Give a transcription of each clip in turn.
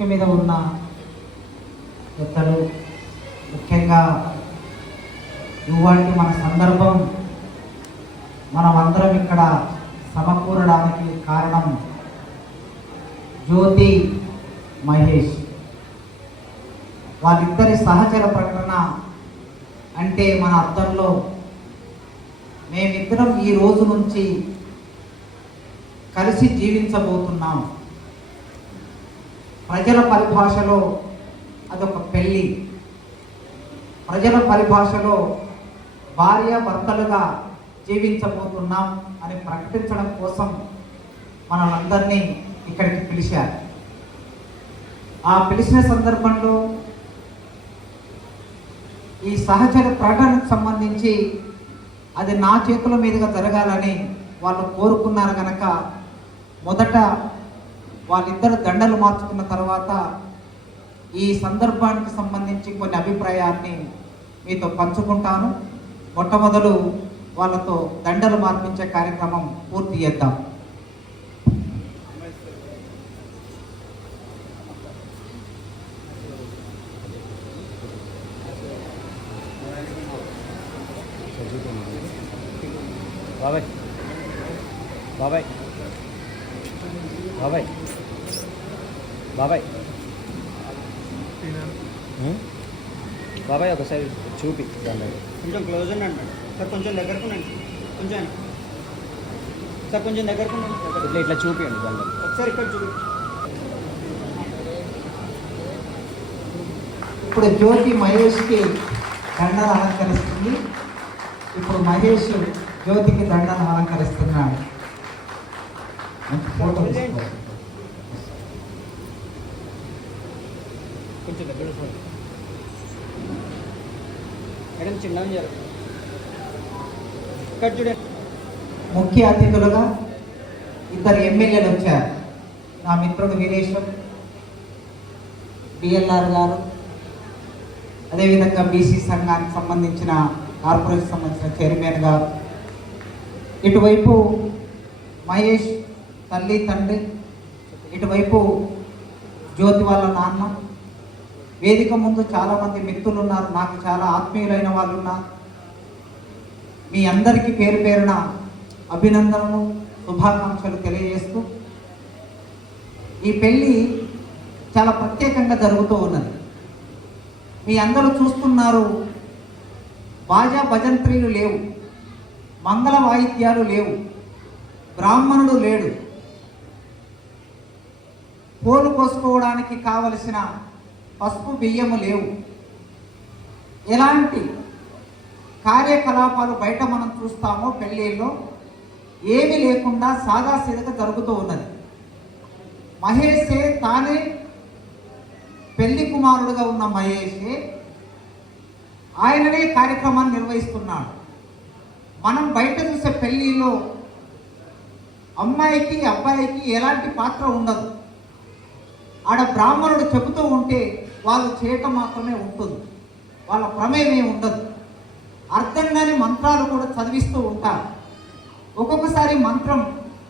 వేదిక మీద ఉన్న పెద్దలు ముఖ్యంగా ఇవాటి మన సందర్భం. మనమందరం ఇక్కడ సమకూరడానికి కారణం జ్యోతి మహేష్. వాళ్ళిద్దరి సహచర ప్రకటన అంటే మన అర్థంలో మేమిద్దరం ఈ రోజు నుంచి కలిసి జీవించబోతున్నాం. ప్రజల పరిభాషలో అదొక పెళ్ళి. ప్రజల పరిభాషలో భార్య భర్తలుగా జీవించబోతున్నాం అని ప్రకటించడం కోసం మనలందరినీ ఇక్కడికి పిలిచారు. ఆ పిలిచిన సందర్భంలో ఈ సహచర ప్రకటనకు సంబంధించి అది నా చేతుల మీదుగా జరగాలని వాళ్ళు కోరుకున్నారు కనుక మొదట వాళ్ళిద్దరు దండలు మార్చుకున్న తర్వాత ఈ సందర్భానికి సంబంధించి కొన్ని అభిప్రాయాన్ని మీతో పంచుకుంటాను. మొట్టమొదలు వాళ్ళతో దండలు మార్పించే కార్యక్రమం పూర్తి చేద్దాం. చూపి కొంచెం క్లోజ్ ఉండండి సార్ కొంచెం దగ్గరకు కొంచెం సార్ కొంచెం దగ్గరకు. ఇట్లా ఇట్లా చూపియండి దాన్ని ఒకసారి ఇక్కడ చూడు ఇప్పుడు జ్యోతి మహేష్కి దండలు అలంకరిస్తుంది. ఇప్పుడు మహేష్ జ్యోతికి దండలు అలంకరిస్తున్నాడు. ఫోటో తీసుకో. కొంచెం దగ్గర చూడండి మేడం ఇక్కడ చూడండి ముఖ్య అతిథులుగా ఇద్దరు ఎమ్మెల్యేలు వచ్చారు. నా మిత్రుడు వీరేశం బిఎల్ఆర్ గారు అదేవిధంగా బీసీ సంఘానికి సంబంధించిన కార్పొరేషన్ సంబంధించిన చైర్మన్ గారు. ఇటువైపు మహేష్ తల్లి తండ్రి ఇటువైపు జ్యోతి వాళ్ళ నాన్న వేదిక ముందు చాలామంది మిత్రులు ఉన్నారు నాకు చాలా ఆత్మీయులైన వాళ్ళు ఉన్నారు మీ అందరికీ పేరు పేరున అభినందనలు శుభాకాంక్షలు తెలియజేస్తూ ఈ పెళ్ళి చాలా ప్రత్యేకంగా జరుగుతూ ఉన్నది. మీ అందరూ చూస్తున్నారు బాజా భజంత్రీలు లేవు మంగళ వాయిద్యాలు లేవు బ్రాహ్మణుడు లేడు. పోలు కోసుకోవడానికి కావలసిన పసుపు బియ్యము లేవు. ఎలాంటి కార్యకలాపాలు బయట మనం చూస్తామో పెళ్ళిళ్ళలో ఏమీ లేకుండా సాదాసీదగా జరుగుతూ ఉన్నది. మహేషే తానే పెళ్ళి కుమారుడుగా ఉన్న మహేషే ఆయననే కార్యక్రమాన్ని నిర్వహిస్తున్నాడు. మనం బయట చూసే పెళ్ళిలో అమ్మాయికి అబ్బాయికి ఎలాంటి పాత్ర ఉండదు. ఆడ బ్రాహ్మణుడు చెబుతూ ఉంటే వాళ్ళు చేయటం మాత్రమే ఉంటుంది. వాళ్ళ ప్రమేయం ఉండదు. అర్థం కాని మంత్రాలు కూడా చదివిస్తూ ఉంటారు. ఒక్కొక్కసారి మంత్రం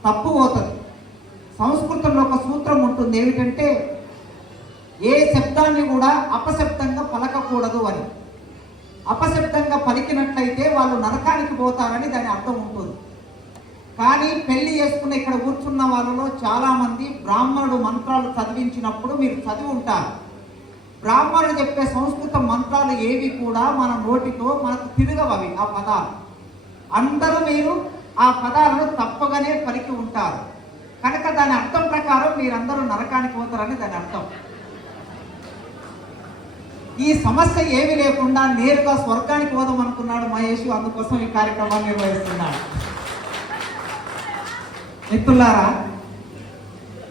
తప్పు పోతుంది. సంస్కృతంలో ఒక సూత్రం ఉంటుంది ఏమిటంటే ఏ శబ్దాన్ని కూడా అపశబ్దంగా పలకకూడదు అని. అపశబ్దంగా పలికినట్లయితే వాళ్ళు నరకానికి పోతారని దాని అర్థం ఉంటుంది. కానీ పెళ్ళి చేసుకున్న ఇక్కడ కూర్చున్న వాళ్ళలో చాలామంది బ్రాహ్మణుడు మంత్రాలు చదివించినప్పుడు మీరు చదివి ఉంటారు. బ్రాహ్మణులు చెప్పే సంస్కృత మంత్రాలు ఏవి కూడా మన నోటితో మనకు తిరగవు అవి ఆ పదాలు. అందరూ మీరు ఆ పదాలను తప్పగానే పలికి ఉంటారు. కనుక దాని అర్థం ప్రకారం మీరందరూ నరకానికి పోతారని దాని అర్థం. ఈ సమస్య ఏమీ లేకుండా నేరుగా స్వర్గానికి పోదాం అనుకున్నాడు మహేష్ అందుకోసం ఈ కార్యక్రమాన్ని నిర్వహిస్తున్నాడు. మిత్రులారా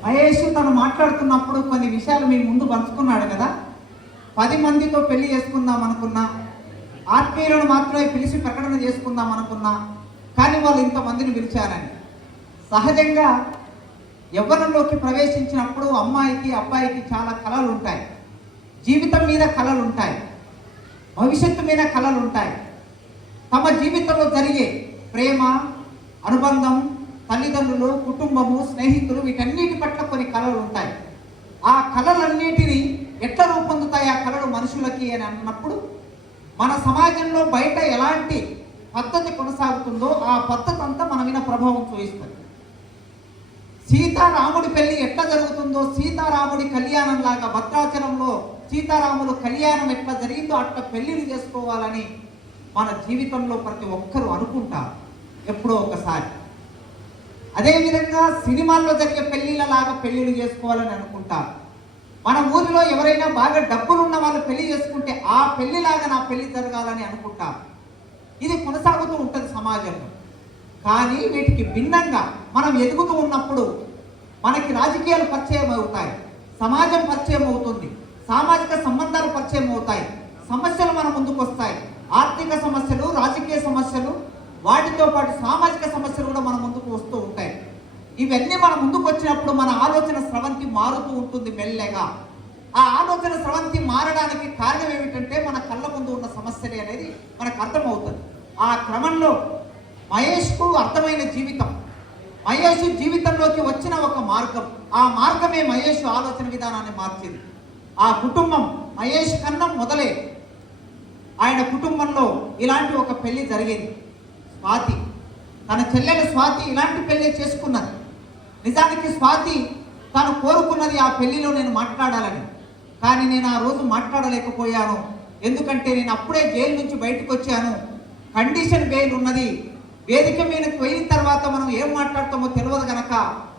మహేష్ తను మాట్లాడుతున్నప్పుడు కొన్ని విషయాలు మీ ముందు పంచుకున్నాడు కదా? పది మందితో పెళ్ళి చేసుకుందాం అనుకున్నా ఆత్మీయులను మాత్రమే పిలిచి ప్రకటన చేసుకుందాం అనుకున్నా కానీ వాళ్ళు ఇంతమందిని పిలిచారని. సహజంగా యవ్వనంలోకి ప్రవేశించినప్పుడు అమ్మాయికి అబ్బాయికి చాలా కళలు ఉంటాయి జీవితం మీద కళలు ఉంటాయి భవిష్యత్తు మీద కళలు ఉంటాయి తమ జీవితంలో జరిగే ప్రేమ అనుబంధం తల్లిదండ్రులు కుటుంబము స్నేహితులు వీటన్నిటి పట్ల కొన్ని కళలు ఉంటాయి ఆ కళలన్నిటినీ ఎట్లా ఆ కళలు మనుషులకి అని అన్నప్పుడు మన సమాజంలో బయట ఎలాంటి పద్ధతి కొనసాగుతుందో ఆ పద్ధతి అంతా మన మీద ప్రభావం చూపిస్తుంది. సీతారాముడి పెళ్ళి ఎట్లా జరుగుతుందో సీతారాముడి కళ్యాణం లాగా భద్రాచలంలో సీతారాములు కళ్యాణం ఎట్లా జరిగిందో అట్లా పెళ్ళిని చేసుకోవాలని మన జీవితంలో ప్రతి ఒక్కరూ అనుకుంటారు ఎప్పుడో ఒకసారి. అదేవిధంగా సినిమాల్లో జరిగే పెళ్ళిళ్ళ లాగా పెళ్ళిళ్ళు చేసుకోవాలని అనుకుంటారు. మన ఊరిలో ఎవరైనా బాగా డబ్బులు ఉన్న వాళ్ళు పెళ్ళి చేసుకుంటే ఆ పెళ్ళిలాగా నా పెళ్ళి జరగాలని అనుకుంటాం. ఇది కొనసాగుతూ ఉంటుంది సమాజంలో. కానీ వీటికి భిన్నంగా మనం ఎదుగుతూ ఉన్నప్పుడు మనకి రాజకీయాలు పరిచయం అవుతాయి సమాజం పరిచయం అవుతుంది సామాజిక సంబంధాలు పరిచయం అవుతాయి సమస్యలు మన ముందుకు వస్తాయి. ఆర్థిక సమస్యలు రాజకీయ సమస్యలు వాటితో పాటు సామాజిక సమస్యలు కూడా మన ముందుకు వస్తూ ఉంటాయి. ఇవన్నీ మన ముందుకు వచ్చినప్పుడు మన ఆలోచన స్రవంతి మారుతూ ఉంటుంది మెల్లగా. ఆ ఆలోచన స్రవంతి మారడానికి కారణం ఏమిటంటే మన కళ్ళ ముందు ఉన్న సమస్యలే అనేది మనకు అర్థమవుతుంది. ఆ క్రమంలో మహేష్కు అర్థమైన జీవితం మహేష్ జీవితంలోకి వచ్చిన ఒక మార్గం. ఆ మార్గమే మహేష్ ఆలోచన విధానాన్ని మార్చింది. ఆ కుటుంబం మహేష్ కన్నా మొదలే ఆయన కుటుంబంలో ఇలాంటి ఒక పెళ్ళి జరిగింది. స్వాతి తన చెల్లెలు స్వాతి ఇలాంటి పెళ్ళి చేసుకున్నది. నిజానికి స్వాతి తాను కోరుకున్నది ఆ పెళ్ళిలో నేను మాట్లాడాలని. కానీ నేను ఆ రోజు మాట్లాడలేకపోయాను. ఎందుకంటే నేను అప్పుడే జైలు నుంచి బయటకు వచ్చాను. కండిషన్ బెయిల్ ఉన్నది. వేదిక మీదకి పోయిన తర్వాత మనం ఏం మాట్లాడతామో తెలియదు గనక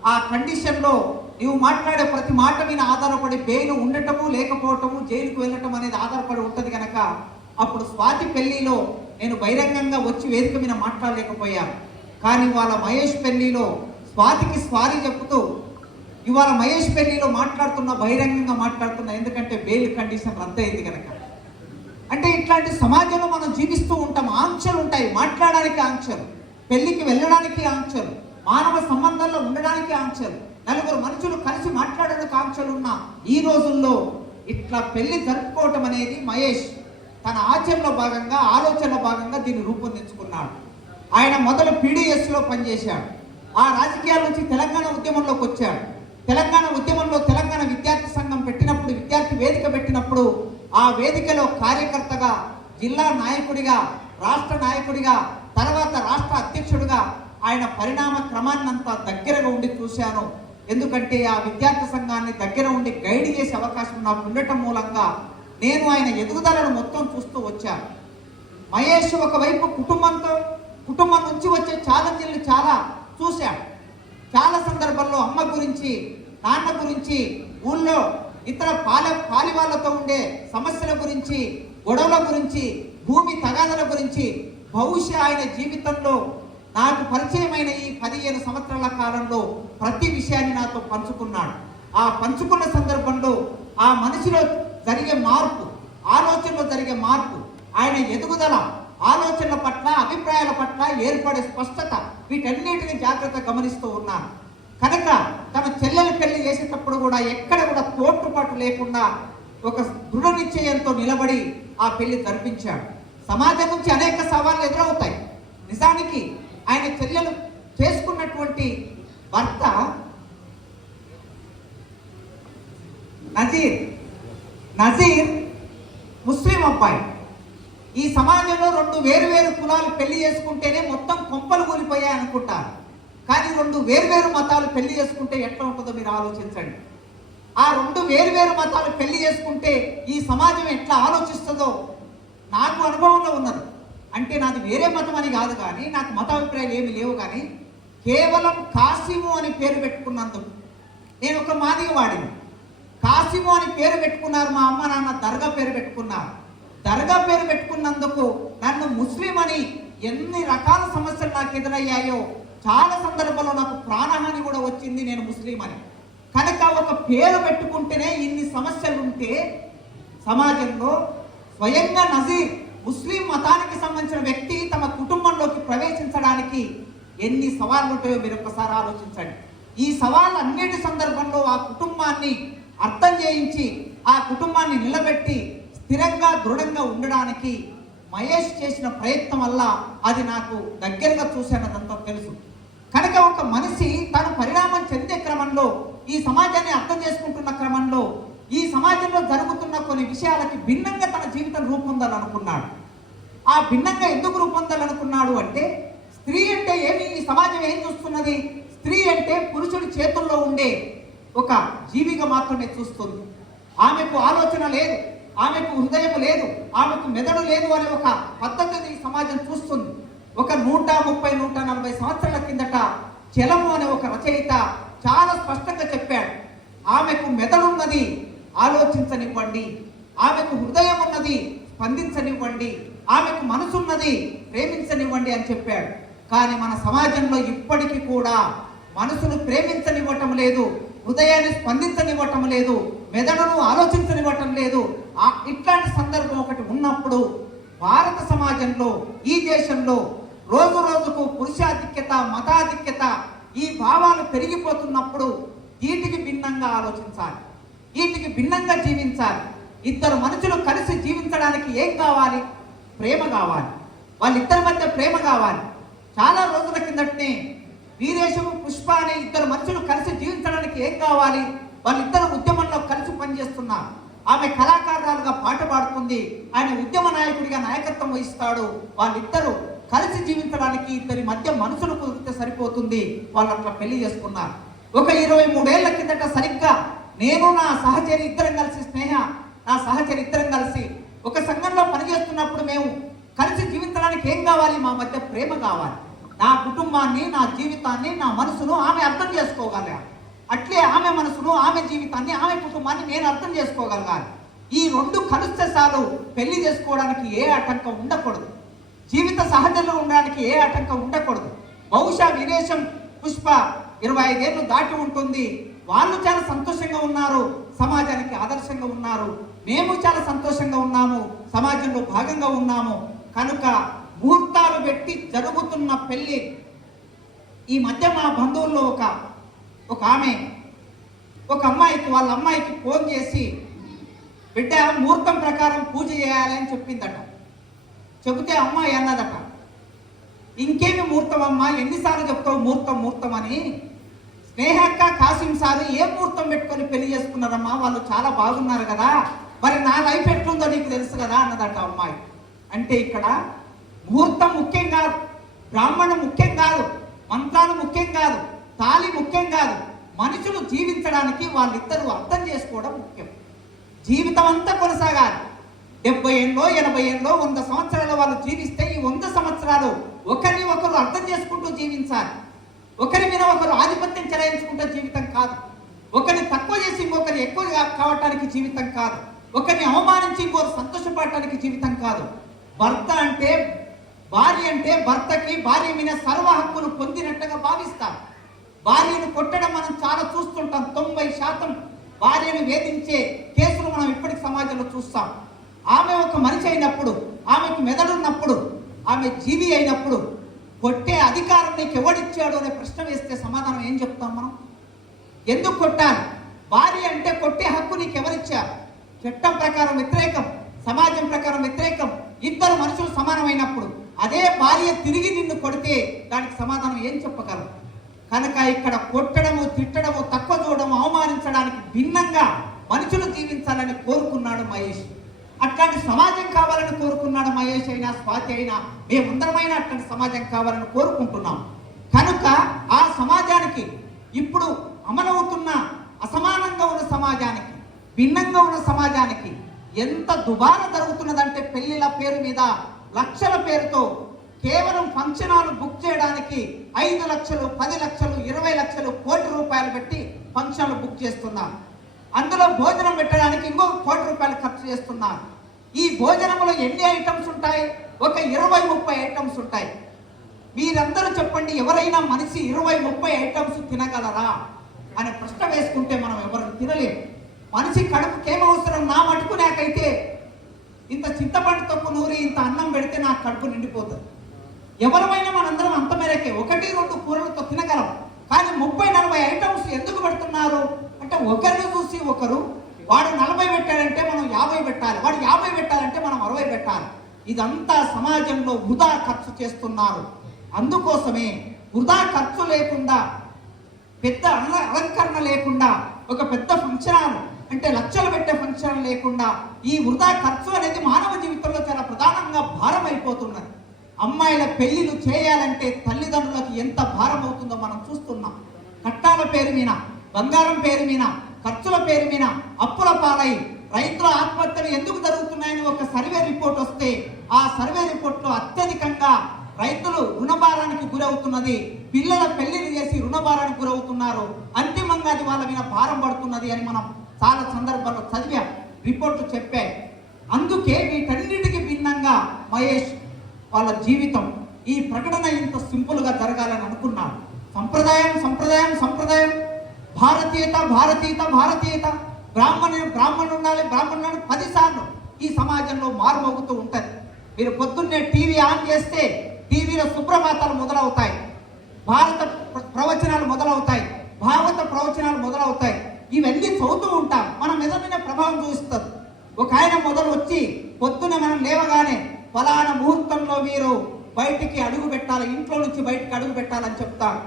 ఆ కండిషన్లో నువ్వు మాట్లాడే ప్రతి మాట మీద ఆధారపడి బెయిల్ ఉండటము లేకపోవటము జైలుకు వెళ్ళటం అనేది ఆధారపడి ఉంటుంది కనుక అప్పుడు స్వాతి పెళ్ళిలో నేను బహిరంగంగా వచ్చి వేదిక మీద మాట్లాడలేకపోయాను. కానీ వాళ్ళ మహేష్ పెళ్ళిలో స్వాతికి స్వారీ చెప్తూ ఇవాళ మహేష్ పెళ్ళిలో మాట్లాడుతున్న బహిరంగంగా మాట్లాడుతున్న ఎందుకంటే బెయిల్ కండిషన్ రద్దయింది కనుక అంటే ఇట్లాంటి సమాజంలో మనం జీవిస్తూ ఉంటాం ఆంక్షలు ఉంటాయి మాట్లాడడానికి ఆంక్షలు పెళ్ళికి వెళ్ళడానికి ఆంక్షలు మానవ సంబంధాల్లో ఉండడానికి ఆంక్షలు నలుగురు మనుషులు కలిసి మాట్లాడడానికి ఆంక్షలు ఉన్న ఈ రోజుల్లో ఇట్లా పెళ్ళి జరుపుకోవటం అనేది మహేష్ తన ఆచరణలో భాగంగా ఆలోచనలో భాగంగా దీన్ని రూపొందించుకున్నాడు. ఆయన మొదలు పీడిఎస్లో పనిచేశాడు. ఆ రాజకీయాల నుంచి తెలంగాణ ఉద్యమంలోకి వచ్చాడు. తెలంగాణ ఉద్యమంలో తెలంగాణ విద్యార్థి సంఘం పెట్టినప్పుడు విద్యార్థి వేదిక పెట్టినప్పుడు ఆ వేదికలో కార్యకర్తగా జిల్లా నాయకుడిగా రాష్ట్ర నాయకుడిగా తర్వాత రాష్ట్ర అధ్యక్షుడిగా ఆయన పరిణామ క్రమాన్నంతా దగ్గరగా ఉండి చూశాను. ఎందుకంటే ఆ విద్యార్థి సంఘాన్ని దగ్గర ఉండి గైడ్ చేసే అవకాశం నాకు ఉండటం మూలంగా నేను ఆయన ఎదుగుదలను మొత్తం చూస్తూ వచ్చాను. మహేష్ ఒకవైపు కుటుంబంతో కుటుంబం నుంచి వచ్చే ఛాలెంజ్లు చాలా చూశాడు. చాలా సందర్భాల్లో అమ్మ గురించి నాన్న గురించి ఊళ్ళో ఇతర పాల పాలి వాళ్ళతో ఉండే సమస్యల గురించి గొడవల గురించి భూమి తగాదల గురించి బహుశా ఆయన జీవితంలో నాకు పరిచయమైన ఈ పదిహేను సంవత్సరాల కాలంలో ప్రతి విషయాన్ని నాతో పంచుకున్నాడు. ఆ పంచుకున్న సందర్భంలో ఆ మనిషిలో జరిగే మార్పు ఆలోచనలో జరిగే మార్పు ఆయన ఎదుగుదల ఆలోచనల పట్ల అభిప్రాయాల పట్ల ఏర్పడే స్పష్టత వీటన్నిటిని జాగ్రత్త గమనిస్తూ ఉన్నాను. కనుక తన చెల్లెలు పెళ్ళి చేసేటప్పుడు కూడా ఎక్కడ కూడా తోటుపాటు లేకుండా ఒక దృఢ నిశ్చయంతో నిలబడి ఆ పెళ్ళి జరిపించాడు. సమాజం నుంచి అనేక సవాళ్ళు ఎదురవుతాయి. నిజానికి ఆయన చెల్లెలు చేసుకున్నటువంటి భర్త నజీర్. నజీర్ ముస్లిం అబ్బాయి. ఈ సమాజంలో రెండు వేరు వేరు కులాలు పెళ్ళి చేసుకుంటేనే మొత్తం కొంపలు కూలిపోయాయి అనుకుంటారు. కానీ రెండు వేరు వేరు మతాలు పెళ్ళి చేసుకుంటే ఎట్లా ఉంటుందో మీరు ఆలోచించండి. ఆ రెండు వేరు వేరు మతాలు పెళ్ళి చేసుకుంటే ఈ సమాజం ఎట్లా ఆలోచిస్తుందో నాకు అనుభవంలో ఉన్నది. అంటే నాది వేరే మతం అని కాదు కానీ నాకు మత అభిప్రాయాలు ఏమి లేవు కానీ కేవలం కాసిము అని పేరు పెట్టుకున్నందుకు. నేను ఒక మాదిగ వాడిని కాసిము అని పేరు పెట్టుకున్నారు మా అమ్మ నాన్న దర్గా పేరు పెట్టుకున్నారు. దర్గా పేరు పెట్టుకున్నందుకు నన్ను ముస్లిం అని ఎన్ని రకాల సమస్యలు నాకు ఎదురయ్యాయో చాలా సందర్భాల్లో నాకు ప్రాణహాని కూడా వచ్చింది నేను ముస్లిం అని. కనుక ఒక పేరు పెట్టుకుంటేనే ఇన్ని సమస్యలు ఉంటే సమాజంలో స్వయంగా నజీర్ ముస్లిం మతానికి సంబంధించిన వ్యక్తి తమ కుటుంబంలోకి ప్రవేశించడానికి ఎన్ని సవాళ్ళు ఉంటాయో మీరు ఒకసారి ఆలోచించండి. ఈ సవాళ్ళు అన్నిటి సందర్భంలో ఆ కుటుంబాన్ని అర్థం చేయించి ఆ కుటుంబాన్ని నిలబెట్టి స్థిరంగా దృఢంగా ఉండడానికి మహేష్ చేసిన ప్రయత్నం వల్ల అది నాకు దగ్గరగా చూశానదంతా తెలుసు. కనుక ఒక మనిషి తను పరిణామం చెందే క్రమంలో ఈ సమాజాన్ని అర్థం చేసుకుంటున్న క్రమంలో ఈ సమాజంలో జరుగుతున్న కొన్ని విషయాలకి భిన్నంగా తన జీవితం రూపొందాలనుకున్నాడు. ఆ భిన్నంగా ఎందుకు రూపొందాలనుకున్నాడు అంటే స్త్రీ అంటే ఏమి? ఈ సమాజం ఏం చూస్తున్నది? స్త్రీ అంటే పురుషుడి చేతుల్లో ఉండే ఒక జీవిగా మాత్రమే చూస్తుంది. ఆమెకు ఆలోచన లేదు. ఆమెకు హృదయం లేదు ఆమెకు మెదడు లేదు అనే ఒక పద్ధతిని సమాజం చూస్తుంది. ఒక నూట ముప్పై నూట నలభై సంవత్సరాల కిందట చలము అనే ఒక రచయిత చాలా స్పష్టంగా చెప్పాడు. ఆమెకు మెదడున్నది ఆలోచించనివ్వండి ఆమెకు హృదయం ఉన్నది స్పందించనివ్వండి ఆమెకు మనసున్నది ప్రేమించనివ్వండి అని చెప్పాడు. కానీ మన సమాజంలో ఇప్పటికీ కూడా మనసును ప్రేమించనివ్వటం లేదు హృదయాన్ని స్పందించనివ్వటం లేదు మెదడును ఆలోచించనివ్వటం లేదు. ఇట్లాంటి సందర్భం ఒకటి ఉన్నప్పుడు భారత సమాజంలో ఈ దేశంలో రోజు రోజుకు పురుషాధిక్యత మతాధిక్యత ఈ భావాలు పెరిగిపోతున్నప్పుడు వీటికి భిన్నంగా ఆలోచించాలి. వీటికి భిన్నంగా జీవించాలి. ఇద్దరు మనుషులు కలిసి జీవించడానికి ఏం కావాలి? ప్రేమ కావాలి. వాళ్ళిద్దరి మధ్య ప్రేమ కావాలి. చాలా రోజుల కిందటనే వీరేశు పుష్ప అనే ఇద్దరు మనుషులు కలిసి జీవించడానికి ఏం కావాలి? వాళ్ళిద్దరు ఉద్యమంలో కలిసి పనిచేస్తున్నారు. ఆమె కళాకారురాలుగా పాట పాడుతుంది. ఆయన ఉద్యమ నాయకుడిగా నాయకత్వం వహిస్తాడు. వాళ్ళిద్దరూ కలిసి జీవించడానికి ఇద్దరి మధ్య మనసులు కుదిరితే సరిపోతుంది. వాళ్ళు అట్లా పెళ్ళి చేసుకున్నారు. ఒక ఇరవై మూడేళ్ళ కిందట సరిగ్గా నేను నా సహచరి ఇద్దరం కలిసి స్నేహ నా సహచరి ఇద్దరం కలిసి ఒక సంఘంలో పనిచేస్తున్నప్పుడు మేము కలిసి జీవించడానికి ఏం కావాలి? మా మధ్య ప్రేమ కావాలి. నా కుటుంబాన్ని నా జీవితాన్ని నా మనసును ఆమె అర్థం చేసుకోగలగాలి. అట్లే ఆమె మనసును ఆమె జీవితాన్ని ఆమె కుటుంబాన్ని నేను అర్థం చేసుకోగలగాలి. ఈ రెండు కలిస్తే చాలు పెళ్ళి చేసుకోవడానికి ఏ ఆటంకం ఉండకూడదు. జీవిత సహజంలో ఉండడానికి ఏ ఆటంకం ఉండకూడదు. బహుశా విదేశం పుష్ప ఇరవై ఐదేళ్ళు దాటి ఉంటుంది. వాళ్ళు చాలా సంతోషంగా ఉన్నారు. సమాజానికి ఆదర్శంగా ఉన్నారు. మేము చాలా సంతోషంగా ఉన్నాము. సమాజంలో భాగంగా ఉన్నాము. కనుక ముహూర్తాలు పెట్టి జరుగుతున్న పెళ్ళి ఈ మధ్య మా బంధువుల్లో ఒక ఒక ఆమె ఒక అమ్మాయికి వాళ్ళ అమ్మాయికి ఫోన్ చేసి బిడ్డ ముహూర్తం ప్రకారం పూజ చేయాలి అని చెప్పిందట. చెబితే అమ్మాయి అన్నదట. ఇంకేమి ముహూర్తం అమ్మా? ఎన్నిసార్లు చెప్తావు ముహూర్తం ముహూర్తం అని. స్నేహక్క కాసిం సారు ఏ ముహూర్తం పెట్టుకొని పెళ్ళి చేసుకున్నారమ్మా? వాళ్ళు చాలా బాగున్నారు కదా. మరి నా లైఫ్ ఎట్లుందో నీకు తెలుసు కదా అన్నదట అమ్మాయి. అంటే ఇక్కడ ముహూర్తం ముఖ్యం కాదు. బ్రాహ్మణం ముఖ్యం కాదు. మంత్రాలు ముఖ్యం కాదు. తాలి ముఖ్యం కాదు. మనుషులు జీవించడానికి వాళ్ళిద్దరూ అర్థం చేసుకోవడం ముఖ్యం. జీవితం అంతా కొనసాగాలి. డెబ్బై ఏళ్ళలో ఎనభై ఏళ్ళలో వంద సంవత్సరాలు వాళ్ళు జీవిస్తే ఈ వంద సంవత్సరాలు ఒకరిని ఒకరు అర్థం చేసుకుంటూ జీవించాలి. ఒకరి మీద ఒకరు ఆధిపత్యం చెలాయించుకుంటే జీవితం కాదు. ఒకరిని తక్కువ చేసి ఇంకొకరు ఎక్కువ కావటానికి జీవితం కాదు. ఒకరిని అవమానించి ఇంకొకరు సంతోషపడటానికి జీవితం కాదు. భర్త అంటే భార్య అంటే భర్తకి భార్య మీద సర్వ హక్కును పొందినట్టుగా భావిస్తారు. భార్యను కొట్టడం మనం చాలా చూస్తుంటాం తొంభై శాతం భార్యను వేధించే కేసులు మనం ఇప్పటికి సమాజంలో చూస్తాం. ఆమె ఒక మనిషి అయినప్పుడు ఆమెకు మెదడున్నప్పుడు ఆమె జీవి అయినప్పుడు కొట్టే అధికారం నీకు ఎవడిచ్చాడు అనే ప్రశ్న వేస్తే సమాధానం ఏం చెప్తాం మనం? ఎందుకు కొట్టాలి? భార్య అంటే కొట్టే హక్కు నీకు ఎవరిచ్చారు? చట్టం ప్రకారం వ్యతిరేకం సమాజం ప్రకారం వ్యతిరేకం ఇద్దరు మనుషులు సమానమైనప్పుడు అదే భార్య తిరిగి నిన్ను కొడితే దానికి సమాధానం ఏం చెప్పగలరు కనుక ఇక్కడ కొట్టడము తిట్టడము తక్కువ చూడడం అవమానించడానికి భిన్నంగా మనుషులు జీవించాలని కోరుకున్నాడు మహేష్. అట్లాంటి సమాజం కావాలని కోరుకున్నాడు మహేష్ అయినా స్వాతి అయినా మేమందరమైనా అట్లాంటి సమాజం కావాలని కోరుకుంటున్నాం. కనుక ఆ సమాజానికి ఇప్పుడు అమలవుతున్న అసమానంగా ఉన్న సమాజానికి భిన్నంగా ఉన్న సమాజానికి ఎంత దుబారా జరుగుతున్నదంటే పెళ్ళిళ్ళ పేరు మీద లక్షల పేరుతో కేవలం ఫంక్షన్ హాల్ బుక్ చేయడానికి ఐదు లక్షలు పది లక్షలు ఇరవై లక్షలు కోటి రూపాయలు పెట్టి ఫంక్షన్లు బుక్ చేస్తున్నాం. అందులో భోజనం పెట్టడానికి ఇంకొక కోటి రూపాయలు ఖర్చు చేస్తున్నాం. ఈ భోజనంలో ఎన్ని ఐటమ్స్ ఉంటాయి? ఒక ఇరవై ముప్పై ఐటమ్స్ ఉంటాయి. మీరందరూ చెప్పండి ఎవరైనా మనిషి ఇరవై ముప్పై ఐటమ్స్ తినగలరా? అనే ప్రశ్న వేసుకుంటే మనం ఎవరు తినలేము మనిషి కడుపుకి అవసరం? నా మటుకు నాకైతే ఇంత చింతపండు తొక్కు నూరి ఇంత అన్నం పెడితే నాకు కడుపు నిండిపోతుంది. ఎవరమైనా మనందరం అంత మేరకే ఒకటి రెండు కూరలతో తినగలం. కానీ ముప్పై నలభై ఐటమ్స్ ఎందుకు పెడుతున్నారు? అంటే ఒకరిని చూసి ఒకరు వాడు నలభై పెట్టాడంటే మనం యాభై పెట్టాలి. వాడు యాభై పెట్టాలంటే మనం అరవై పెట్టాలి. ఇదంతా సమాజంలో వృధా ఖర్చు చేస్తున్నారు. అందుకోసమే వృధా ఖర్చు లేకుండా పెద్ద అల- అలంకరణ లేకుండా ఒక పెద్ద ఫంక్షన్ హాల్ అంటే లక్షలు పెట్టే ఫంక్షన్ లేకుండా ఈ వృధా ఖర్చు అనేది మానవ జీవితంలో చాలా ప్రధానంగా భారం అయిపోతున్నది అమ్మాయిల పెళ్ళిలు చేయాలంటే తల్లిదండ్రులకు ఎంత భారం అవుతుందో మనం చూస్తున్నాం. కట్టాల పేరు మీద బంగారం పేరు మీద ఖర్చుల పేరు మీద అప్పుల పాలై రైతుల ఆత్మహత్యలు ఎందుకు జరుగుతున్నాయని ఒక సర్వే రిపోర్ట్ వస్తే ఆ సర్వే రిపోర్ట్లో అత్యధికంగా రైతులు రుణభారానికి గురవుతున్నది పిల్లల పెళ్ళిళ్ళు చేసి రుణభారానికి గురవుతున్నారు. అంతిమంగా అది వాళ్ళ మీద భారం పడుతున్నది అని మనం చాలా సందర్భాల్లో చదివా రిపోర్ట్లు చెప్పాయి అందుకే వీటన్నిటికీ భిన్నంగా మహేష్ వాళ్ళ జీవితం ఈ ప్రకటన ఇంత సింపుల్గా జరగాలని అనుకున్నాను సంప్రదాయం సంప్రదాయం సంప్రదాయం. భారతీయత భారతీయత భారతీయత. బ్రాహ్మణు బ్రాహ్మణుడు ఉండాలి బ్రాహ్మణుడు పదిసార్లు ఈ సమాజంలో మారుమోగుతూ ఉంటుంది. మీరు పొద్దున్నే టీవీ ఆన్ చేస్తే టీవీలో సుప్రభాతాలు మొదలవుతాయి. భారత ప్ర- ప్రవచనాలు మొదలవుతాయి. భారత ప్రవచనాలు మొదలవుతాయి. ఇవన్నీ చదువుతూ ఉంటాం. మన మీద మీద ప్రభావం చూస్తుంది ఒక ఆయన మొదలు వచ్చి పొద్దున మనం లేవగానే ఫలానా ముహూర్తంలో మీరు బయటికి అడుగు పెట్టాలి ఇంట్లో నుంచి బయటికి అడుగు పెట్టాలని చెప్తారు.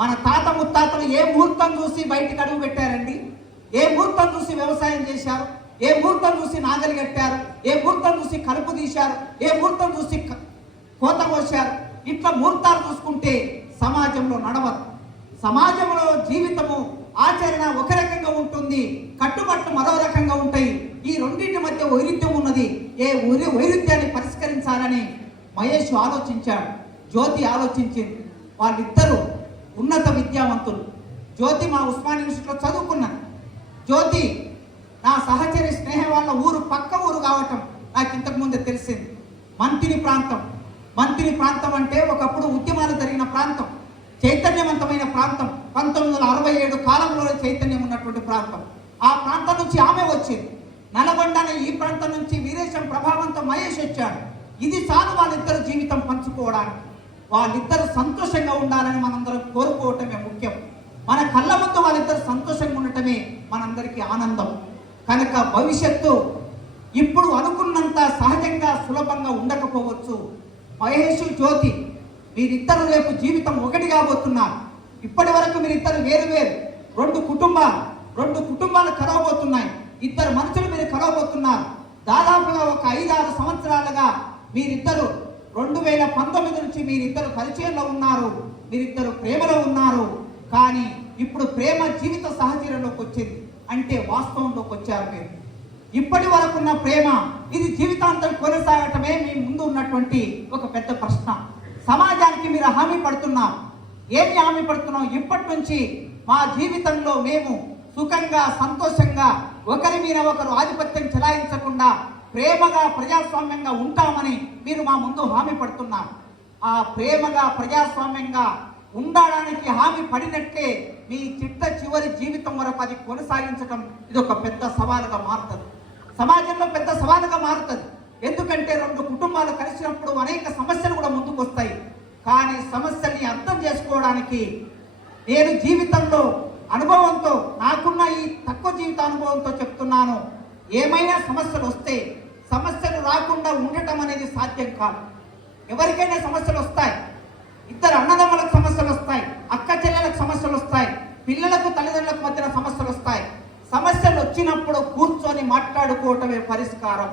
మన తాత ముత్తాతలు ఏ ముహూర్తం చూసి బయటికి అడుగు పెట్టారండి? ఏ ముహూర్తం చూసి వ్యవసాయం చేశారు? ఏ ముహూర్తం చూసి నాగలి కట్టారు? ఏ ముహూర్తం చూసి కలుపు తీశారు? ఏ ముహూర్తం చూసి కోత కోశారు? ఇట్లా ముహూర్తాలు చూసుకుంటే సమాజంలో నడవదు. సమాజంలో జీవితము ఆచరణ ఒక రకంగా ఉంటుంది కట్టుబట్లు మరో రకంగా ఉంటాయి. ఈ రెండింటి మధ్య వైరుధ్యం ఉన్నది. ఏ వైరు వైరుధ్యాన్ని పరిష్కరించాలని మహేష్ ఆలోచించాడు. జ్యోతి ఆలోచించింది. వాళ్ళిద్దరూ ఉన్నత విద్యావంతులు. జ్యోతి మా ఉస్మాన్ యూనివర్సిటీలో చదువుకున్నాను జ్యోతి నా సహచరి స్నేహం వాళ్ళ ఊరు పక్క ఊరు కావటం నాకు ఇంతకు ముందే తెలిసింది. మంతిని ప్రాంతం. మంతిని ప్రాంతం అంటే ఒకప్పుడు ఉద్యమాలు జరిగిన ప్రాంతం. చైతన్యవంతమైన ప్రాంతం. పంతొమ్మిది వందల అరవై ఏడు కాలంలో చైతన్యం ఉన్నటువంటి ప్రాంతం. ఆ ప్రాంతం నుంచి ఆమె వచ్చింది. నల్గొండ ఈ ప్రాంతం నుంచి వీరేశం ప్రభావంతో మహేష్ వచ్చాడు. ఇది చాలు వాళ్ళిద్దరు జీవితం పంచుకోవడానికి. వాళ్ళిద్దరు సంతోషంగా ఉండాలని మనందరం కోరుకోవటమే ముఖ్యం. మన కళ్ళ ముందు వాళ్ళిద్దరు సంతోషంగా ఉండటమే మనందరికీ ఆనందం. కనుక భవిష్యత్తు ఇప్పుడు అనుకున్నంత సహజంగా సులభంగా ఉండకపోవచ్చు. మహేష్ జ్యోతి మీరిద్దరు రేపు జీవితం ఒకటి కాబోతున్నారు. ఇప్పటి వరకు మీరిద్దరు వేరు వేరు. రెండు కుటుంబాలు రెండు కుటుంబాలు కలవబోతున్నాయి ఇద్దరు మనుషులు మీరు కలవబోతున్నారు దాదాపుగా ఒక ఐదారు సంవత్సరాలుగా మీరిద్దరు రెండు వేల పంతొమ్మిది నుంచి మీరిద్దరు పరిచయంలో ఉన్నారు మీరిద్దరు ప్రేమలో ఉన్నారు. కానీ ఇప్పుడు ప్రేమ జీవిత సహచర్యంలోకి వచ్చింది. అంటే వాస్తవంలోకి వచ్చారు మీరు. ఇప్పటి వరకున్న ప్రేమ ఇది జీవితాంతం కొనసాగటమే మీ ముందు ఉన్నటువంటి ఒక పెద్ద ప్రశ్న. సమాజానికి మీరు హామీ పడుతున్నారు. ఏమి హామీ పడుతున్నాం? ఇప్పటి నుంచి మా జీవితంలో మేము సుఖంగా సంతోషంగా ఒకరి మీద ఒకరు ఆధిపత్యం చెలాయించకుండా ప్రేమగా ప్రజాస్వామ్యంగా ఉంటామని మీరు మా ముందు హామీ పడుతున్నారు. ఆ ప్రేమగా ప్రజాస్వామ్యంగా ఉండడానికి హామీ పడినట్టే మీ చిట్ట చివరి జీవితం వరకు అది కొనసాగించడం ఇది ఒక పెద్ద సవాలుగా మారుతుంది. సమాజంలో పెద్ద సవాలుగా మారుతుంది. ఎందుకంటే రెండు కుటుంబాలు కలిసినప్పుడు అనేక సమస్యలు కూడా ముందుకు వస్తాయి. కానీ సమస్యల్ని అర్థం చేసుకోవడానికి నేను జీవితంలో అనుభవంతో నాకున్న ఈ తక్కువ జీవిత అనుభవంతో చెప్తున్నాను. ఏమైనా సమస్యలు వస్తే సమస్యలు రాకుండా ఉండటం అనేది సాధ్యం కాదు. ఎవరికైనా సమస్యలు వస్తాయి. ఇద్దరు అన్నదమ్ములకు సమస్యలు వస్తాయి. అక్క చెల్లెలకు సమస్యలు వస్తాయి. పిల్లలకు తల్లిదండ్రులకు మధ్యన సమస్యలు వస్తాయి. సమస్యలు వచ్చినప్పుడు కూర్చొని మాట్లాడుకోవటమే పరిష్కారం.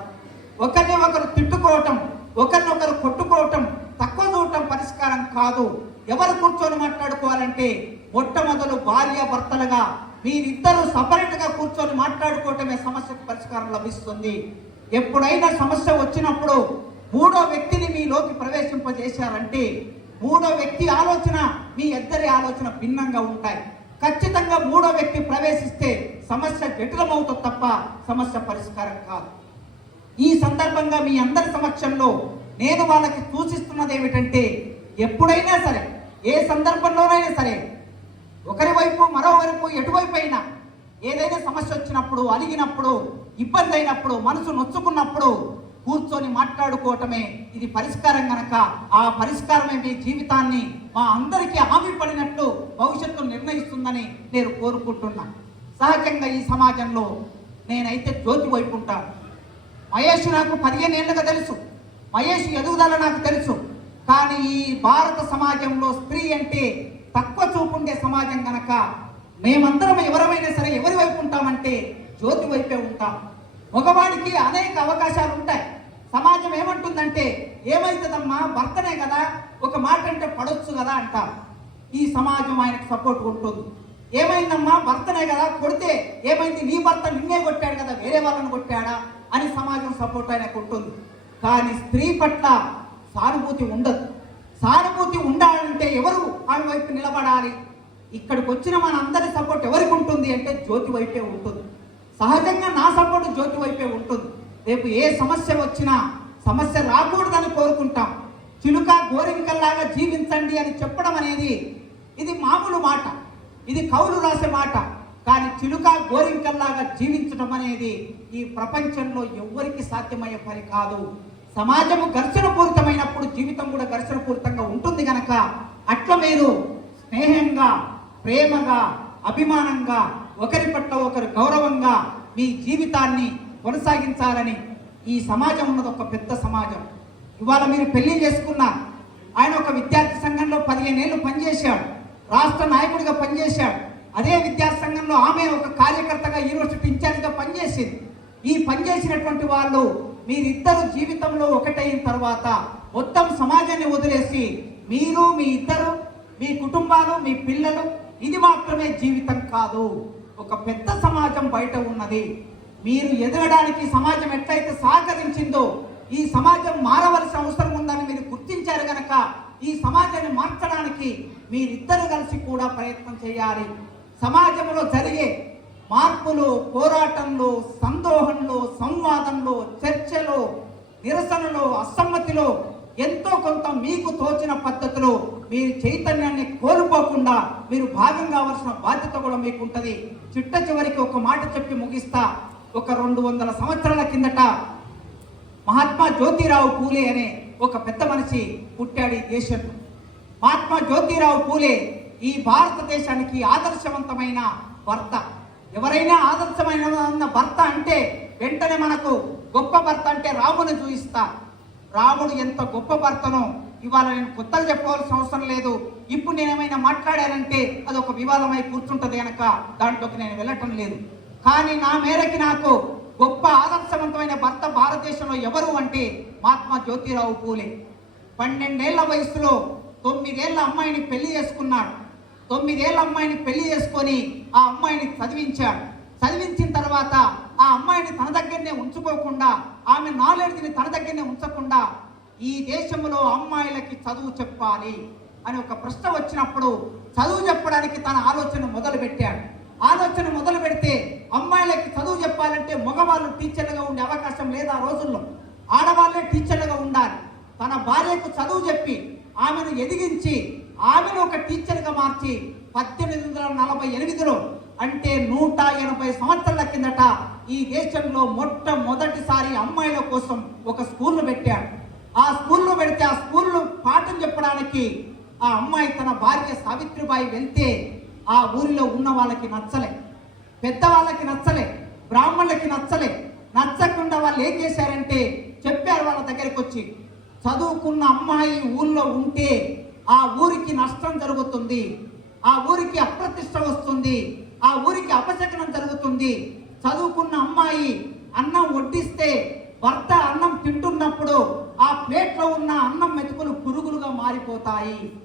ఒకరిని ఒకరు తిట్టుకోవటం ఒకరినొకరు కొట్టుకోవటం తక్కువ చూడటం పరిష్కారం కాదు. ఎవరు కూర్చొని మాట్లాడుకోవాలంటే మొట్టమొదలు భార్య భర్తలుగా మీరిద్దరూ సపరేట్గా కూర్చొని మాట్లాడుకోవటమే సమస్యకు పరిష్కారం లభిస్తుంది. ఎప్పుడైనా సమస్య వచ్చినప్పుడు మూడో వ్యక్తిని మీలోకి ప్రవేశింపజేశారంటే మూడో వ్యక్తి ఆలోచన మీ ఇద్దరి ఆలోచన భిన్నంగా ఉంటాయి. ఖచ్చితంగా మూడో వ్యక్తి ప్రవేశిస్తే సమస్య జటిలమవుతుంది తప్ప సమస్య పరిష్కారం కాదు. ఈ సందర్భంగా మీ అందరి సమక్షంలో నేను వాళ్ళకి సూచిస్తున్నది ఏమిటంటే ఎప్పుడైనా సరే ఏ సందర్భంలోనైనా సరే ఒకరి వైపు మరోవైపు ఎటువైపు అయినా ఏదైనా సమస్య వచ్చినప్పుడు అలిగినప్పుడు ఇబ్బంది అయినప్పుడు మనసు నొచ్చుకున్నప్పుడు కూర్చొని మాట్లాడుకోవటమే ఇది పరిష్కారం గనక. ఆ పరిష్కారమే మీ జీవితాన్ని మా అందరికీ హామీ పడినట్లు భవిష్యత్తు నిర్ణయిస్తుందని నేను కోరుకుంటున్నా. సహజంగా ఈ సమాజంలో నేనైతే జ్యోతి వైపు ఉంటాను. మహేష్ నాకు పదిహేను ఏళ్ళుగా తెలుసు. మహేష్ ఎదుగుదల నాకు తెలుసు. కానీ ఈ భారత సమాజంలో స్త్రీ అంటే తక్కువ చూపు ఉండే సమాజం కనుక మేమందరం ఎవరమైనా సరే ఎవరి వైపు ఉంటామంటే జ్యోతి వైపే ఉంటాం. మగవాడికి అనేక అవకాశాలు ఉంటాయి సమాజం ఏమంటుందంటే ఏమవుతుందమ్మా భర్తనే కదా. ఒక మాట అంటే పడొచ్చు కదా అంటాం ఈ సమాజం ఆయనకు సపోర్ట్ ఉంటుంది. ఏమైందమ్మా? భర్తనే కదా. కొడితే ఏమైంది? నీ భర్త నిన్నే కొట్టాడు కదా. వేరే వాళ్ళని కొట్టాడా? అని సమాజం సపోర్ట్ ఆయనకు ఉంటుంది. కానీ స్త్రీ పట్ల సానుభూతి ఉండదు. సానుభూతి ఉండాలంటే ఎవరు ఆమె వైపు నిలబడాలి? ఇక్కడికి వచ్చిన మన అందరి సపోర్ట్ ఎవరికి ఉంటుంది అంటే జ్యోతి వైపే ఉంటుంది. సహజంగా నా సపోర్ట్ జ్యోతి వైపే ఉంటుంది. రేపు ఏ సమస్య వచ్చినా సమస్య రాకూడదని కోరుకుంటాం. చిలుక గోరింకల్లాగా జీవించండి అని చెప్పడం అనేది ఇది మామూలు మాట. ఇది కవులు రాసే మాట. కానీ చిలుక గోరింకల్లాగా జీవించడం అనేది ఈ ప్రపంచంలో ఎవ్వరికి సాధ్యమయ్యే పని కాదు. సమాజము ఘర్షణపూరితమైనప్పుడు జీవితం కూడా ఘర్షణపూరితంగా ఉంటుంది గనక అట్లా మీరు స్నేహంగా ప్రేమగా అభిమానంగా ఒకరి పట్ల ఒకరు గౌరవంగా మీ జీవితాన్ని కొనసాగించాలని ఈ సమాజం ఉన్నది ఒక పెద్ద సమాజం. ఇవాళ మీరు పెళ్ళి చేసుకున్నారు ఆయన ఒక విద్యార్థి సంఘంలో పదిహేను ఏళ్ళు పనిచేశాడు. రాష్ట్ర నాయకుడిగా పనిచేశాడు. అదే విద్యాసంఘంలో ఆమె ఒక కార్యకర్తగా యూనివర్సిటీ ఇన్ఛార్జిగా పనిచేసింది. ఈ పనిచేసినటువంటి వాళ్ళు మీరిద్దరు జీవితంలో ఒకటైన తర్వాత మొత్తం సమాజాన్ని వదిలేసి మీరు మీ ఇద్దరు మీ కుటుంబాలు మీ పిల్లలు ఇది మాత్రమే జీవితం కాదు. ఒక పెద్ద సమాజం బయట ఉన్నది. మీరు ఎదగడానికి సమాజం ఎట్లయితే సహకరించిందో ఈ సమాజం మారవలసిన అవసరం ఉందని మీరు గుర్తించారు గనక ఈ సమాజాన్ని మార్చడానికి మీరిద్దరు కలిసి కూడా ప్రయత్నం చేయాలి. సమాజంలో జరిగే మార్పులు పోరాటంలో సందోహంలో సంవాదంలో చర్చలో నిరసనలో అసమ్మతిలో ఎంతో కొంత మీకు తోచిన పద్ధతిలో మీరు చైతన్యాన్ని కోల్పోకుండా మీరు భాగం కావాల్సిన బాధ్యత కూడా మీకు ఉంటుంది. చిట్ట చివరికి ఒక మాట చెప్పి ముగిస్తా. ఒక రెండు వందల సంవత్సరాల కిందట మహాత్మా జ్యోతిరావు పూలే అనే ఒక పెద్ద మనిషి పుట్టాడు ఈ దేశంలో. మహాత్మా జ్యోతిరావు పూలే ఈ భారతదేశానికి ఆదర్శవంతమైన భర్త. ఎవరైనా ఆదర్శమైన ఉన్న భర్త అంటే వెంటనే మనకు గొప్ప భర్త అంటే రాముని చూయిస్తా. రాముడు ఎంత గొప్ప భర్తను ఇవాళ నేను కొత్తలు చెప్పవలసిన అవసరం లేదు. ఇప్పుడు నేను ఏమైనా మాట్లాడానంటే అది ఒక వివాదమై కూర్చుంటది కనుక దాంట్లోకి నేను వెళ్ళటం లేదు. కానీ నా మేరకి నాకు గొప్ప ఆదర్శవంతమైన భర్త భారతదేశంలో ఎవరు అంటే మహాత్మా జ్యోతిరావు పూలే. పన్నెండేళ్ళ వయసులో తొమ్మిదేళ్ళ అమ్మాయిని పెళ్ళి చేసుకున్నాడు. తొమ్మిదేళ్ళ అమ్మాయిని పెళ్ళి చేసుకొని ఆ అమ్మాయిని చదివించాడు. చదివించిన తర్వాత ఆ అమ్మాయిని తన దగ్గరనే ఉంచుకోకుండా ఆమె నాలెడ్జ్ని తన దగ్గరనే ఉంచకుండా ఈ దేశంలో అమ్మాయిలకి చదువు చెప్పాలి అని ఒక ప్రశ్న వచ్చినప్పుడు చదువు చెప్పడానికి తన ఆలోచన మొదలు పెట్టాడు ఆలోచన మొదలు పెడితే అమ్మాయిలకి చదువు చెప్పాలంటే మగవాళ్ళు టీచర్లుగా ఉండే అవకాశం లేదు ఆ రోజుల్లో. ఆడవాళ్ళే టీచర్లుగా ఉండాలి. తన భార్యకు చదువు చెప్పి ఆమెను ఎదిగించి ఆమెను ఒక టీచర్గా మార్చి పద్దెనిమిది వందల నలభై ఎనిమిదిలో అంటే నూట ఎనభై సంవత్సరాల కిందట ఈ దేశంలో మొట్టమొదటిసారి అమ్మాయిల కోసం ఒక స్కూల్ను పెట్టాడు ఆ స్కూల్లో పెడితే ఆ స్కూల్లో పాఠం చెప్పడానికి ఆ అమ్మాయి తన భార్య సావిత్రిబాయి వెళ్తే ఆ ఊరిలో ఉన్న వాళ్ళకి నచ్చలే. పెద్దవాళ్ళకి నచ్చలే. బ్రాహ్మణులకి నచ్చలే. నచ్చకుండా వాళ్ళు ఏం చేశారంటే చెప్పారు వాళ్ళ దగ్గరికి వచ్చి చదువుకున్న అమ్మాయి ఊళ్ళో ఉంటే ఆ ఊరికి నష్టం జరుగుతుంది. ఆ ఊరికి అప్రతిష్ట వస్తుంది. ఆ ఊరికి అపశకనం జరుగుతుంది. చదువుకున్న అమ్మాయి అన్నం వడ్డిస్తే భర్త అన్నం తింటున్నప్పుడు ఆ ప్లేట్లో ఉన్న అన్నం మెతుకులు పురుగులుగా మారిపోతాయి.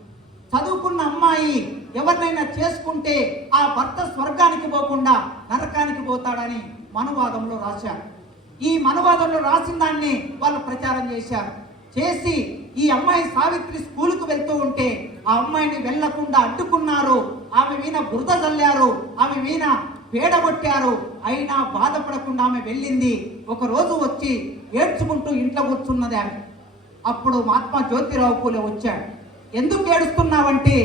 చదువుకున్న అమ్మాయి ఎవరినైనా చేసుకుంటే ఆ భర్త స్వర్గానికి పోకుండా నరకానికి పోతాడని మనువాదంలో రాశారు. ఈ మనువాదంలో రాసిన దాన్ని వాళ్ళు ప్రచారం చేశారు. చేసి ఈ అమ్మాయి సావిత్రి స్కూలుకు వెళ్తూ ఉంటే ఆ అమ్మాయిని వెళ్ళకుండా అడ్డుకున్నారు. ఆమె మీద బురద చల్లారు ఆమె మీద పేడగొట్టారు అయినా బాధపడకుండా ఆమె వెళ్ళింది. ఒక రోజు వచ్చి ఏడ్చుకుంటూ ఇంట్లో కూర్చున్నది ఆమె. అప్పుడు మహాత్మా జ్యోతిరావు పూలే వచ్చాడు. ఎందుకు ఏడుస్తున్నావంటే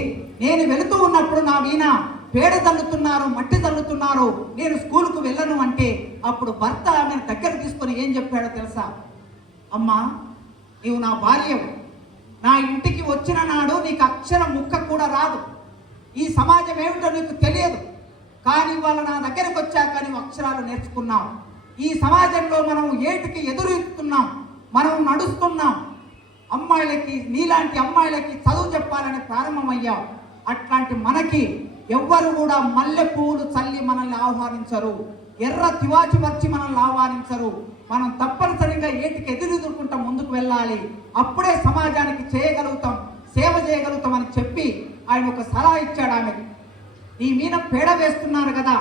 నేను వెళుతూ ఉన్నప్పుడు నా వీణ పేడ తల్లుతున్నారు మట్టి తల్లుతున్నారు నేను స్కూల్కు వెళ్ళను అంటే అప్పుడు భర్త ఆమెను దగ్గర తీసుకొని ఏం చెప్పాడో తెలుసా? అమ్మా నీవు నా భార్యవు. నా ఇంటికి వచ్చిన నాడు నీకు అక్షర ముక్క కూడా రాదు. ఈ సమాజం ఏమిటో నీకు తెలియదు. కానీ వాళ్ళ నా దగ్గరకు వచ్చాక నువ్వు అక్షరాలు నేర్చుకున్నావు. ఈ సమాజంలో మనం ఏటికి ఎదురుస్తున్నాం? మనం నడుస్తున్నాం. అమ్మాయిలకి నీలాంటి అమ్మాయిలకి చదువు చెప్పాలని ప్రారంభమయ్యావు. అట్లాంటి మనకి ఎవ్వరు కూడా మల్లె పువ్వులు చల్లి మనల్ని ఆహ్వానించరు. ఎర్ర తివాచి వచ్చి మనల్ని ఆహ్వానించరు. మనం తప్పనిసరిగా ఏటికి ఎదురెదుర్కొంటా ముందుకు వెళ్ళాలి. అప్పుడే సమాజానికి చేయగలుగుతాం సేవ చేయగలుగుతాం అని చెప్పి ఆయన ఒక సలహా ఇచ్చాడు ఆమెకి నీ మీద పేడ వేస్తున్నారు కదా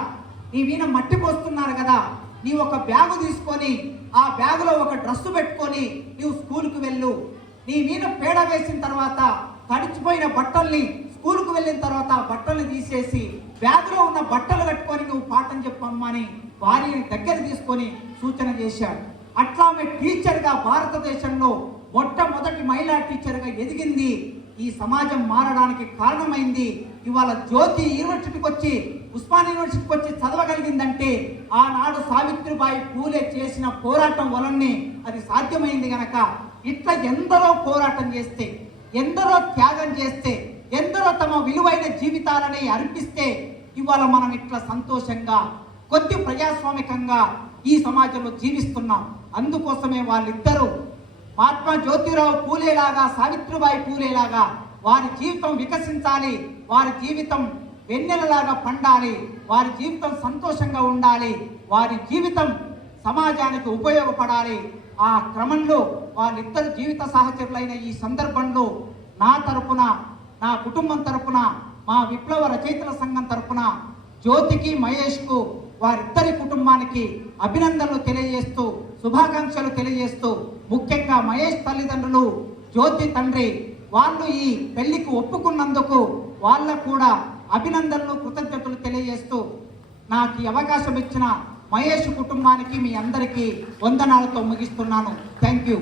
నీ మీద మట్టి పోస్తున్నారు కదా నీ ఒక బ్యాగు తీసుకొని ఆ బ్యాగులో ఒక డ్రెస్సు పెట్టుకొని నీవు స్కూల్కి వెళ్ళు. నీ మీద పేడ వేసిన తర్వాత తడిచిపోయిన బట్టల్ని స్కూల్కి వెళ్ళిన తర్వాత ఆ తీసేసి బ్యాగులో ఉన్న బట్టలు కట్టుకొని నువ్వు పాఠం చెప్పమ్మని భార్యని దగ్గర తీసుకొని సూచన చేశాడు. అట్లా ఆమె టీచర్గా భారతదేశంలో మొట్టమొదటి మహిళా టీచర్గా ఎదిగింది. ఈ సమాజం మారడానికి కారణమైంది. ఇవాళ జ్యోతి యూనివర్సిటీకి వచ్చి ఉస్మాన్ యూనివర్సిటీకి వచ్చి చదవగలిగిందంటే ఆనాడు సావిత్రిబాయి పూలే చేసిన పోరాటం వలనే అది సాధ్యమైంది గనక. ఇట్లా ఎందరో పోరాటం చేస్తే ఎందరో త్యాగం చేస్తే ఎందరో తమ విలువైన జీవితాలని అర్పిస్తే ఇవాళ మనం ఇట్లా సంతోషంగా కొద్ది ప్రజాస్వామికంగా ఈ సమాజంలో జీవిస్తున్నాం. అందుకోసమే వాళ్ళిద్దరూ మహాత్మా జ్యోతిరావు పూలేలాగా సావిత్రిబాయి పూలేలాగా వారి జీవితం వికసించాలి వారి జీవితం వెన్నెలలాగా పండాలి వారి జీవితం సంతోషంగా ఉండాలి వారి జీవితం సమాజానికి ఉపయోగపడాలి. ఆ క్రమంలో వాళ్ళిద్దరు జీవిత సహచరులైన ఈ సందర్భంలో నా తరపున నా కుటుంబం తరపున మా విప్లవ రచయితల సంఘం తరపున జ్యోతికి మహేష్కు వారిద్దరి కుటుంబానికి అభినందనలు తెలియజేస్తూ శుభాకాంక్షలు తెలియజేస్తూ ముఖ్యంగా మహేష్ తల్లిదండ్రులు జ్యోతి తండ్రి వాళ్ళు ఈ పెళ్ళికి ఒప్పుకున్నందుకు వాళ్ళకు కూడా అభినందనలు కృతజ్ఞతలు తెలియజేస్తూ నాకు ఈ అవకాశం ఇచ్చిన మహేష్ కుటుంబానికి మీ అందరికీ వందనాలతో ముగిస్తున్నాను. Thank you